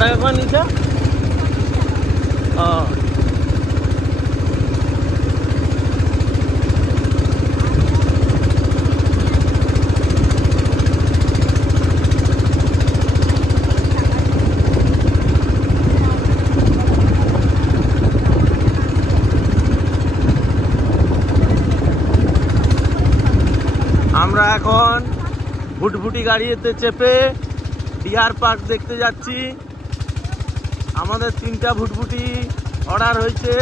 টাকা করে নিচ্ছে ও। আমরা এখন ভুটভুটি গাড়িতে চেপে ডিয়ার পার্ক দেখতে যাচ্ছি। আমাদের তিনটা ভুটভুটি অর্ডার হয়েছে।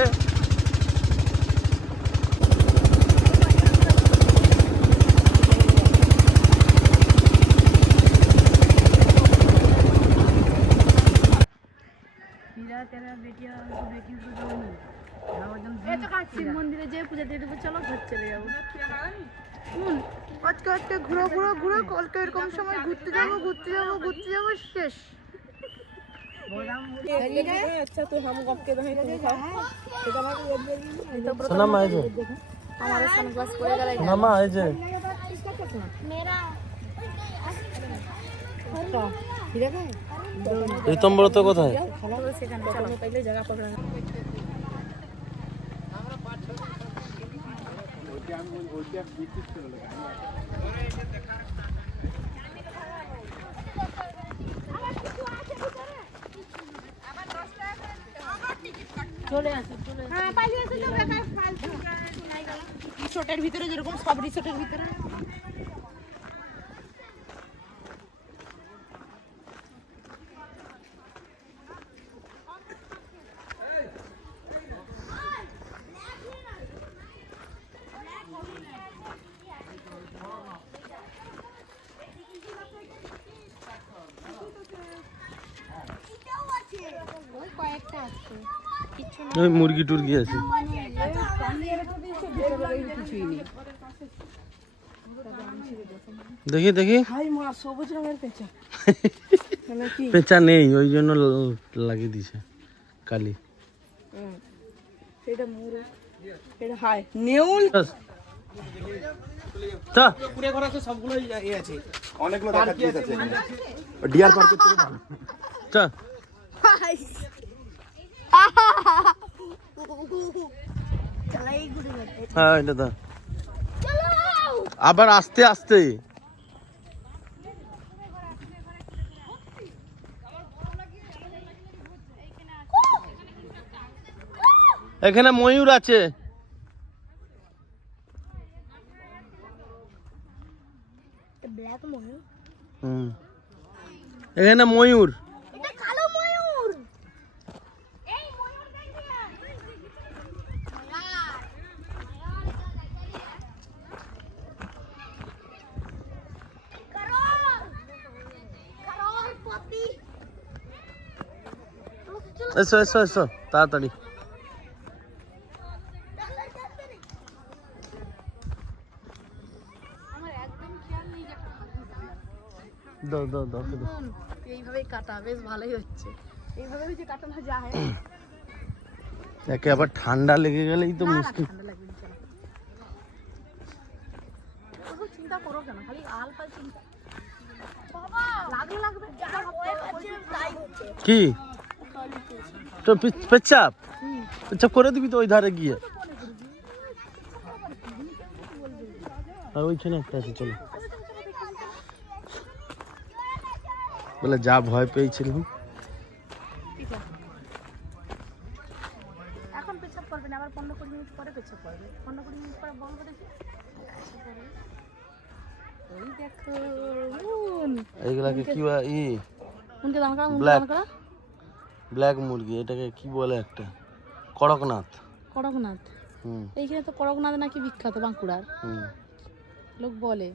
মন্দিরে যে পূজা দিয়ে দেবো চলো ঘর চলে যাব। শুন আজকে আজকে ঘুরো ঘুরো ঘুরো কালকে এরকম সময় ঘুরতে যাব ঘুরতে যাব ঘুরতে যাব শেষ। সোনামা এই যে আমারও সানগ্লাস পরে গেলে সোনামা এই যে ঋতম্বরত কোথায় সেখানে চলো আসো চলে হ্যাঁ পালিয়ে আসো তো বেকার ফালতু রিসোর্টের ভিতরে যেরকম সব রিসোর্টের ভিতরে। মুরগি টুরগি আছে। দেখি দেখি। হাই মা সবুজ রঙের পেঁচা মানে কি পেঁচা নেই ওই জন্য লাগিয়ে দিছে কালি। ডিয়ার পার্কের থেকে হ্যাঁ এটা দা আবার আস্তে আস্তে। এখানে ময়ূর আছে। এখানে ময়ূর। এসো এসো এসো তাড়াতাড়ি। দাও দাও দাও। এইভাবেই কাটা বেশ ভালোই হচ্ছে। এইভাবে যদি কাটানো যায়। একে আবার ঠান্ডা লেগে গেলেই তো মুশকিল। চিন্তা করো কেন খালি আল ফাল চিন্তা কি? তো পেচ্ছাপ। পেচ্ছাপ করে দিবি তো ওই ধারে গিয়ে। আর ওইখানে একটা আছে চলো। বলে যা ভয় পেয়েছিলাম এখন পেছাব করবে না আবার পনেরো কুড়ি মিনিট পরে পেছাব করবে। পনেরো কুড়ি মিনিট পরে বলব দেখি। ওই দেখো উন। এইগুলাকে কি ই? উনকে ব্ল্যাক মুরগি এটাকে কি বলে একটা? কড়কনাথ। কড়কনাথ? হুম। এইখানে তো কড়কনাথ নাকি বিখ্যাত বাঁকুড়ার। হুম। লোক বলে।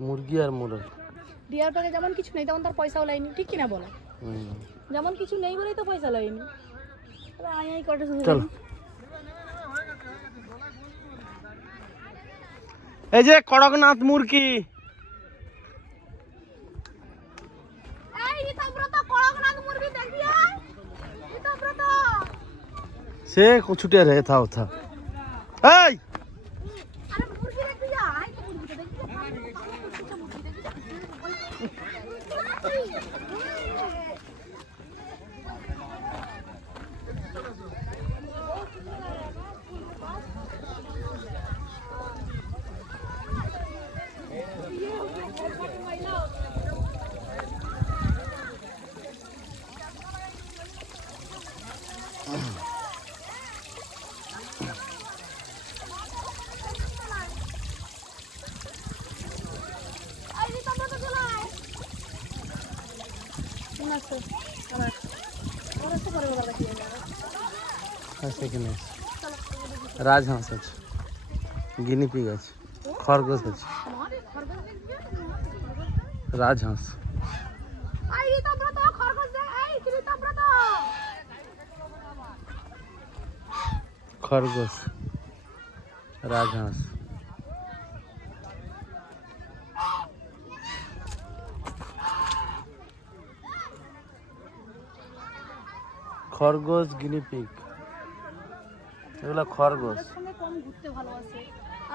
মুরগি আর মোরগ। ডিয়ার পার্কে যেমন কিছু নেই তেমন তার পয়সাও লাইনি ঠিক কিনা বলো? যেমন কিছু নেই বলেই তো পয়সা লাইনি আই আই করে শুধু এই যে কড়কনাথ মুরগি। সে ছুটে রে থা থা এই! আছে। যাবে হ্যাঁ আছে। রাজহাঁস আছে। গিনি পিগ আছে। খরগোশ আছে। রাজহাঁস। খরগোশ। রাজহাঁস খরগোশ গিনি পিগ এগুলো খরগোশ ওদের সঙ্গে কম ঘুরতে ভালোবাসে আর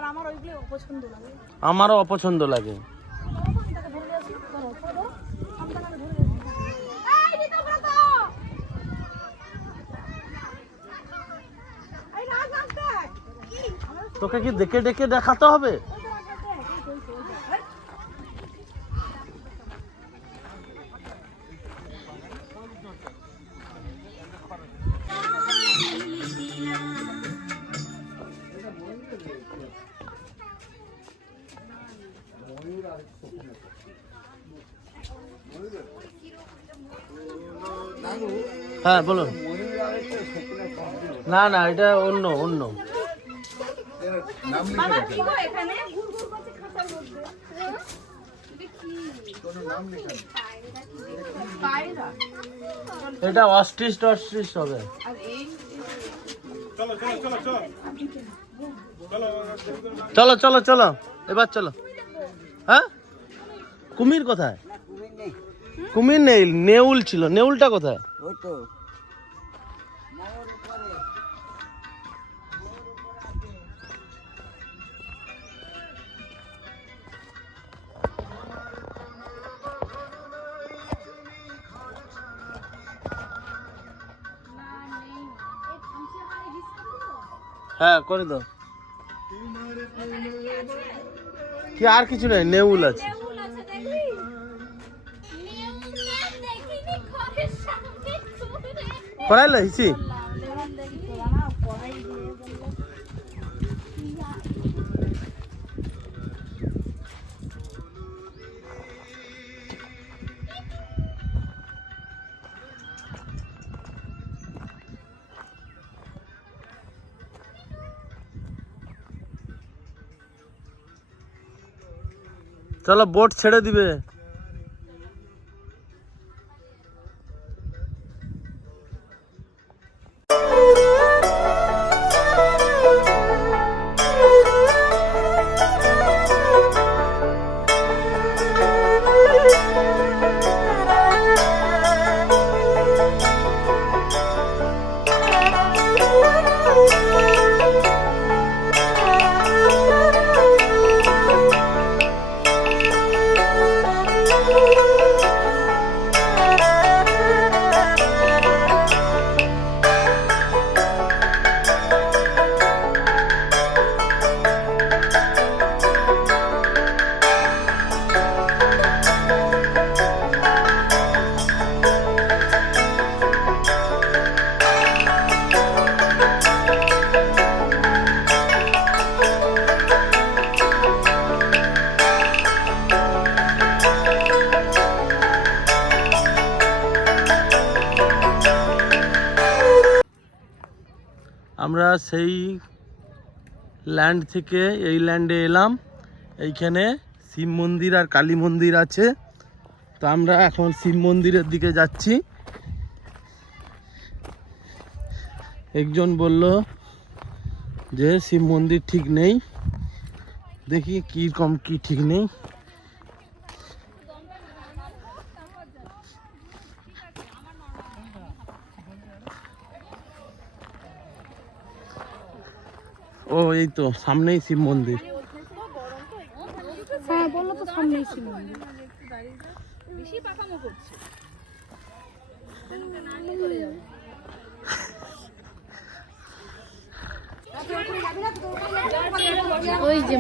আমার ওইগুলো অপছন্দ খরগোশ আমারও অপছন্দ লাগে। তোকে কি আসি ধরো দেখাতে আমরা হ্যাঁ বলুন। না না এটা অন্য অন্য। এটা অস্ট্রিচ টস্ট্রিচ হবে। চলো চলো চলো এবার চলো। হ্যাঁ? কুমির কোথায়? কুমির নেই নেউল ছিল। নেউলটা কোথায়? ওই তো। হ্যাঁ করে দাও। কি আর কিছু নাই? নেউল আছে। করাইলো হিসি? চলো বোট ছেড়ে দিবে। আমরা সেই ল্যান্ড থেকে এই ল্যান্ডে এলাম। এইখানে শিব মন্দির আর কালী মন্দির আছে। তো আমরা এখন শিব মন্দিরের দিকে যাচ্ছি। একজন বলল যে শিব মন্দির ঠিক নেই। দেখি কী কম কি ঠিক নেই। এই তো সামনেই শিব মন্দির। হ্যাঁ বলল তো সামনেই ছিল ওই যে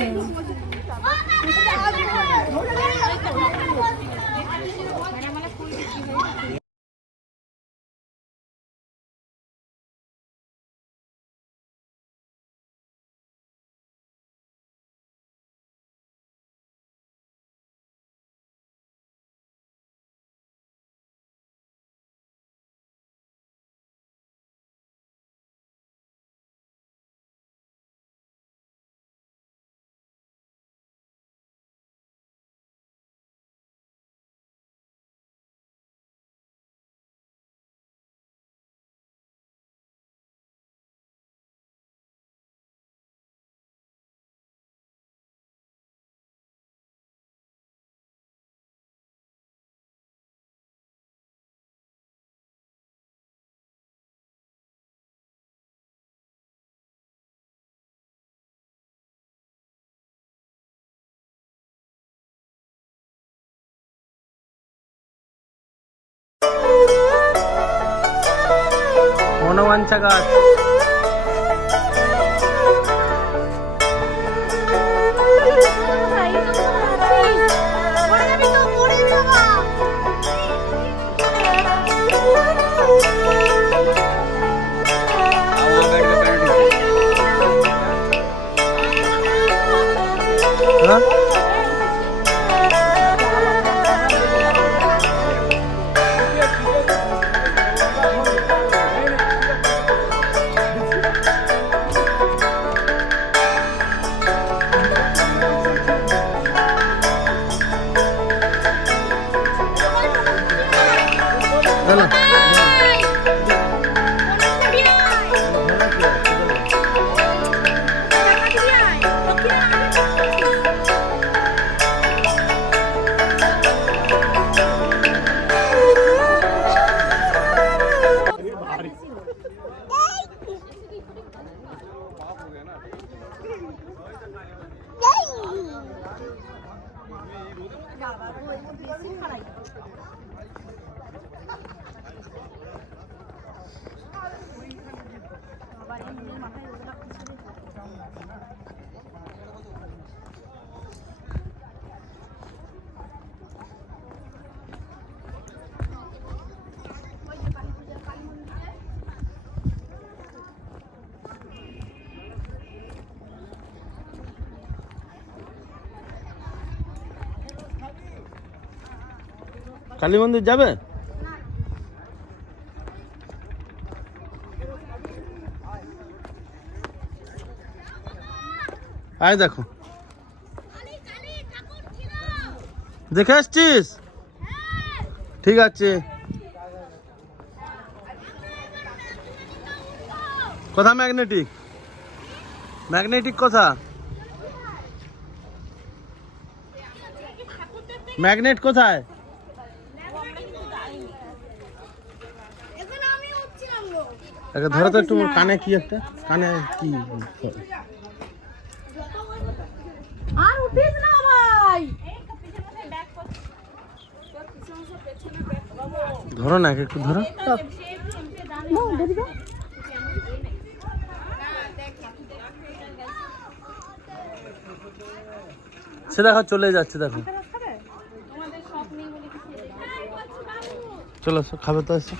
কাঞ্চা গাছ কালী মন্দির যাবে? আয় দেখো। দেখে আসছিস? ঠিক আছে। কোথা ম্যাগনেটিক। ম্যাগনেটিক কোথা। ম্যাগনেট কোথায়? একে ধরো তো একটু কানে কি একটা? কানে কি? আর উঠিস না ভাই। ধরো না একটু ধরো। সে দেখো চলে যাচ্ছে দেখো। চলো খাবে তো এসে।